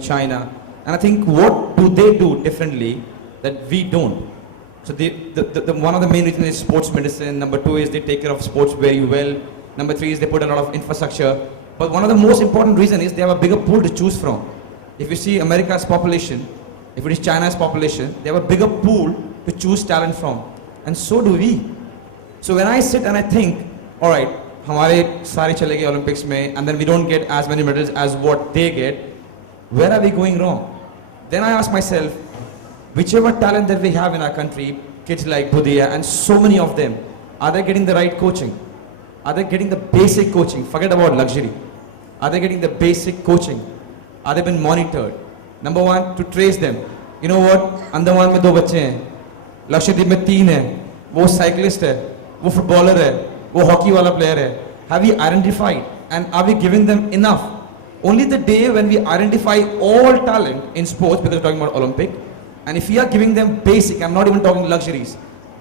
China. And I think what do they do differently that we don't? So one of the main reasons is sports medicine. Number two is they take care of sports very well. Number three is they put a lot of infrastructure. But one of the most important reasons is they have a bigger pool to choose from. If you see America's population, if it is China's population, they have a bigger pool to choose talent from. And so do we. So when I sit and I think, all right, हमारे सारे चले गए Olympics में, and then we don't get as many medals as what they get, where are we going wrong? Then I ask myself, whichever talent that we have in our country, kids like Budhia and so many of them, are they getting the right coaching? Are they getting the basic coaching? Forget about luxury. Are they getting the basic coaching? Are they being monitored? Number one, to trace them. You know what? Andaman में 2 बच्चे हैं, लक्षद्वीप में 3 हैं, वो cyclist है, वो footballer है, वो hockey वाला player है. Have we identified and are we giving them enough? Only the day when we identify all talent in sports, because we're talking about Olympic, and if we are giving them basic, I'm not even talking luxuries,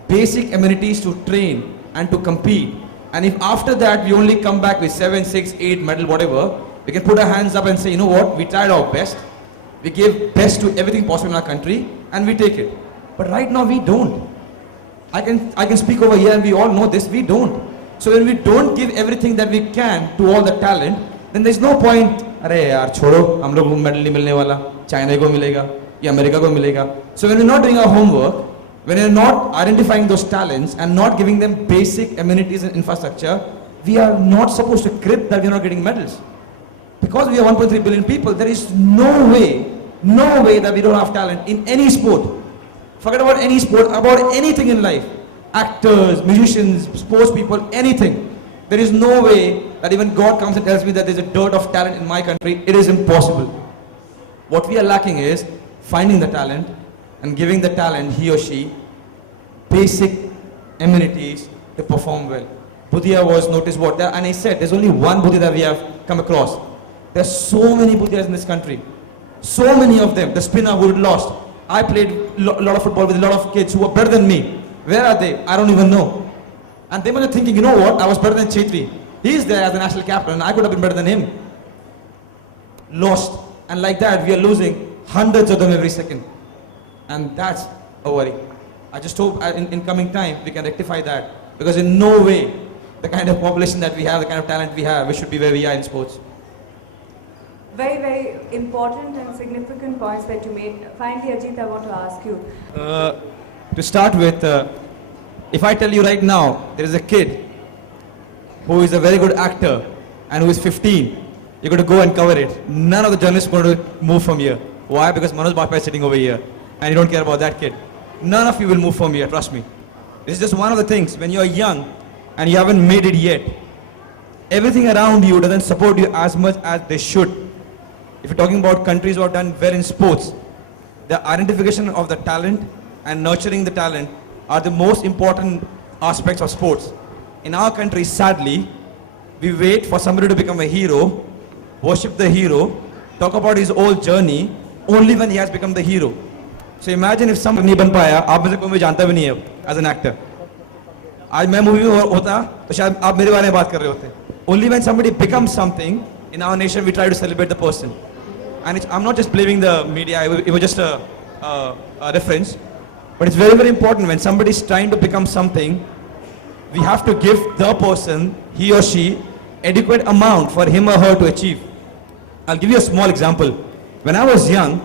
basic amenities to train and to compete, and if after that we only come back with 7, 6, 8 medal, whatever, we can put our hands up and say, you know what, we tried our best, we gave best to everything possible in our country, and we take it. But right now we don't. I can speak over here and we all know this, we don't. So when we don't give everything that we can to all the talent, then there's no point, अरे यार छोड़ो, हम लोग medal नहीं मिलने वाला, China को मिलेगा, या America को मिलेगा. So when we're not doing our homework, when we're not identifying those talents and not giving them basic amenities and infrastructure, we are not supposed to crib that we're not getting medals. Because we are 1.3 billion people, there is no way that we don't have talent in any sport. Forget about any sport, about anything in life. Actors, musicians, sports people, anything. There is no way that even God comes and tells me that there's a dearth of talent in my country. It is impossible. What we are lacking is finding the talent and giving the talent, he or she, basic amenities to perform well. Budhia was noticed what there, and I said there's only one Budhia that we have come across. There's so many Budhias in this country. So many of them. The spinner who lost. I played a lot of football with a lot of kids who were better than me. Where are they? I don't even know. And they were thinking, you know what, I was better than Chhetri. He is there as the national captain, I could have been better than him. Lost. And like that, we are losing hundreds of them every second. And that's a worry. I just hope in coming time, we can rectify that. Because in no way, the kind of population that we have, the kind of talent we have, we should be where we are in sports. Very, very important and significant points that you made. Finally, Ajit, I want to ask you. To start with, if I tell you right now, there is a kid who is a very good actor and who is 15, you're going to go and cover it. None of the journalists are going to move from here. Why? Because Manoj Bajpayee is sitting over here and you don't care about that kid. None of you will move from here, trust me. This is just one of the things. When you're young and you haven't made it yet, everything around you doesn't support you as much as they should. If you're talking about countries who have done well in sports, the identification of the talent and nurturing the talent are the most important aspects of sports. In our country, sadly, we wait for somebody to become a hero, worship the hero, talk about his whole journey, only when he has become the hero. So imagine if somebody नहीं बन पाया, आप में से कोई मुझे जानता भी नहीं है as an actor. आज मैं मूवी में होता, तो शायद आप मेरे बारे में बात कर रहे होते. Only when somebody becomes something, in our nation we try to celebrate the person. And I'm not just blaming the media, it was just a reference. But it's very, very important when somebody is trying to become something, we have to give the person, he or she, adequate amount for him or her to achieve. I'll give you a small example. When I was young,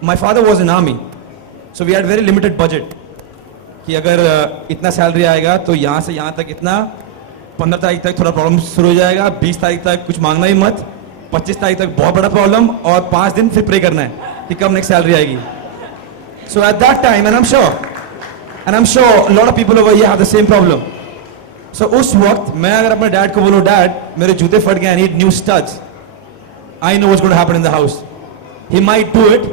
my father was in army. So we had very limited budget. कि अगर इतना salary आएगा तो यहाँ से यहाँ तक इतना 15 तारीख तक थोड़ा प्रॉब्लम शुरू हो जाएगा 20 तारीख तक कुछ मांगना ही मत 25 तारीख तक बहुत बड़ा प्रॉब्लम और 5 दिन फिर प्रे करना है कि कब नेक्स्ट सैलरी आएगी. So at that time, and I'm sure a lot of people over here have the same problem. So उस वक्त मैं अगर अपने डैड को बोलूँ डैड मेरे जूते फट गए I need new studs, I know what's going to happen in the house. He might do it,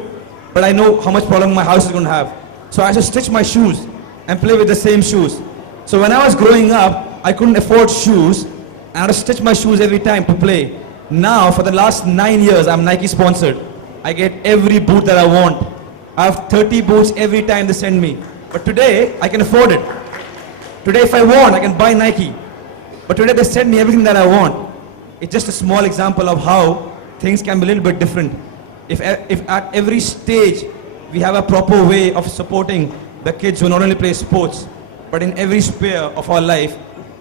but I know how much problem my house is going to have. So I should stitch my shoes and play with the same shoes. So when I was growing up, I couldn't afford shoes and I had to stitch my shoes every time to play. Now for the last 9 years, I'm Nike sponsored. I get every boot that I want. I have 30 boots every time they send me. But today, I can afford it. Today, if I want, I can buy Nike. But today, they send me everything that I want. It's just a small example of how things can be a little bit different. if at every stage we have a proper way of supporting the kids who not only play sports, but in every sphere of our life,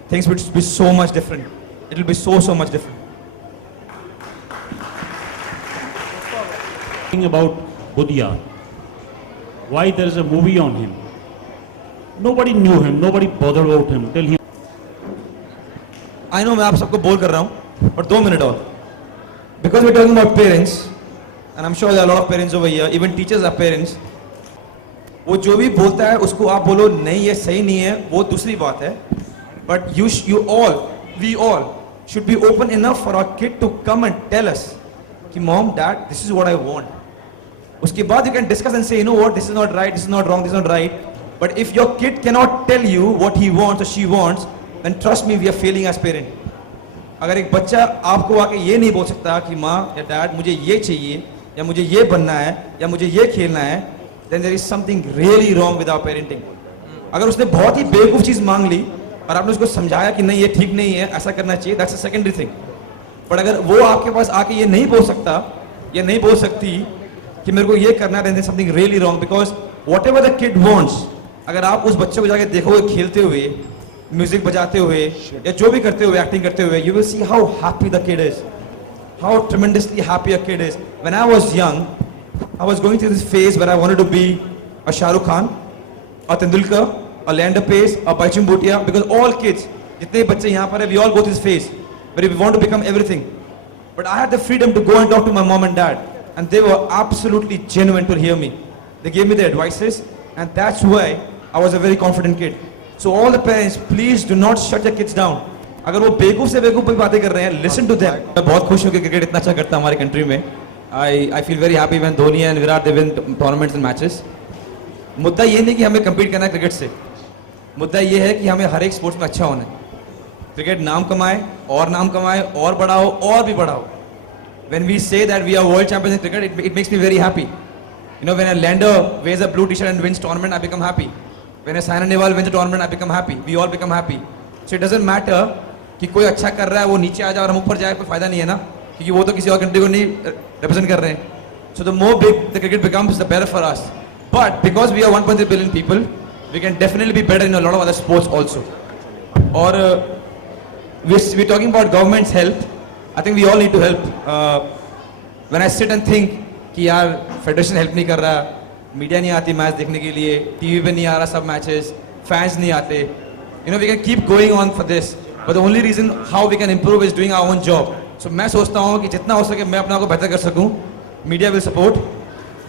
things would be so much different. It will be so much different. Talking about Budhia, why there is a movie on him. Nobody knew him, nobody bothered about him till he... I know मैं आप सबको बोल कर रहा हूँ, but 2 minutes और. Because we're talking about parents, and I'm sure there are a lot of parents over here, even teachers are parents. वो जो भी बोलता है उसको आप बोलो नहीं ये सही नहीं है, वो दूसरी बात है. But we all should be open enough for our kid to come and tell us कि mom, dad, this is what I want. उसके बाद you can discuss and say, you know what, this is not right, this is not wrong, this is not right. But if your kid cannot tell you what he wants or she wants, then trust me, we are failing as parent. अगर एक बच्चा आपको आके ये नहीं बोल सकता कि माँ या डैड मुझे ये चाहिए या मुझे ये बनना है या मुझे ये खेलना है, then there is something really wrong with our parenting. अगर उसने बहुत ही बेवकूफ चीज मांग ली और आपने उसको समझाया कि नहीं ये ठीक नहीं है, ऐसा करना चाहिए, that's a secondary thing. But अगर वो आपके पास आके ये नहीं बोल सकता या नहीं बोल सकती कि मेरे को ये करना है, then there is something really wrong, because whatever the kid wants, अगर आप उस बच्चे को जाके देखोगे खेलते हुए, म्यूजिक बजाते हुए या जो भी करते हुए, एक्टिंग करते हुए, you will see how happy the kid is, how tremendously happy a kid is. When I was young, I was going through this phase where I wanted to be a Shahrukh Khan, a Tendulkar, a Leander Pace, a Budhia, because all kids, जितने बच्चे यहाँ पर हैं, we all go through this phase where we want to become everything. But I had the freedom to go and talk to my mom and dad, and they were absolutely genuine to hear me. They gave me their advices, and that's why I was a very confident kid. So all the parents, please do not shut your kids down. अगर वो बेवकूफ से बेवकूफ भी बातें कर रहे हैं, listen to them. मैं बहुत खुश हूँ कि क्रिकेट इतना अच्छा करता है हमारी कंट्री में. I feel very happy when Dhoni and Virat they win tournaments and matches. मुद्दा ये नहीं कि हमें compete करना है क्रिकेट से. मुद्दा ये है कि हमें हर एक स्पोर्ट्स में अच्छा होना है. क्रिकेट नाम कमाए और बड़ा हो और भी बड़ा हो. When we say that we are world champions in cricket, it makes me very happy. You know, when a lander wears a blue t-shirt and wins tournament, I become happy. When a Saina Nehwal wins a tournament, I become happy. We all become happy. So it doesn't matter कि कोई अच्छा कर रहा है वो नीचे आ जाए और हम ऊपर जाए, कोई फायदा नहीं है ना, क्योंकि वो तो किसी और कंट्री को नहीं represent कर रहे हैं. So the more big the cricket becomes, the better for us. But because we are 1.3 billion people, we can definitely be better in a lot of other sports also. Or we're talking about government's help. I think we all need to help. When I sit and think कि यार federation help नहीं कर रहा, media नहीं आती match देखने के लिए, टीवी पे नहीं आ रहा सब मैचेस, फैंस नहीं आते, you know, we can keep going on for this, but the only reason how we can improve is doing our own job. So मैं सोचता हूँ कि जितना हो सके मैं अपने आप को बेहतर कर सकूँ. Media will support,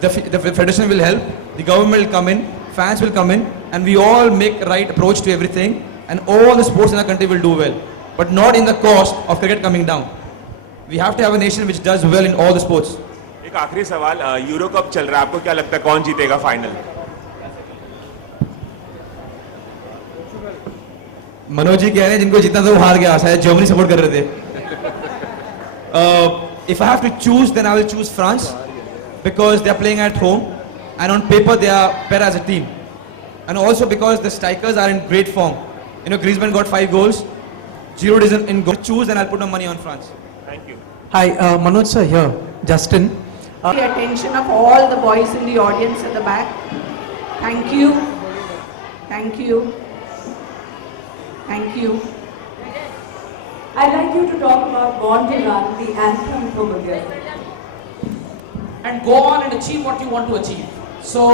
the federation will help, the government will come in, fans will come in, and we all make right approach to everything, and all the sports in our country will do well, but not in the cost of cricket coming down. We have to have a nation which does well in all the sports. एक आखिरी सवाल, euro cup चल रहा है, आपको क्या लगता है कौन जीतेगा फाइनल? मनोज जी कह रहे हैं जिनको जीतना था वो हार गया, शायद जर्मनी सपोर्ट कर रहे थे. If I have to choose, then I will choose France, because they are playing at home and on paper they are better as a team, and also because the strikers are in great form. You know, Griezmann got 5 goals, Giroud is in goal. Choose, and I'll put my money on France. Thank you. Hi, Manoj sir here. Justin. The attention of all the boys in the audience at the back. Thank you. Thank you. Thank you. I'd like you to talk about Born to Run, the anthem for Budhia. And go on and achieve what you want to achieve. So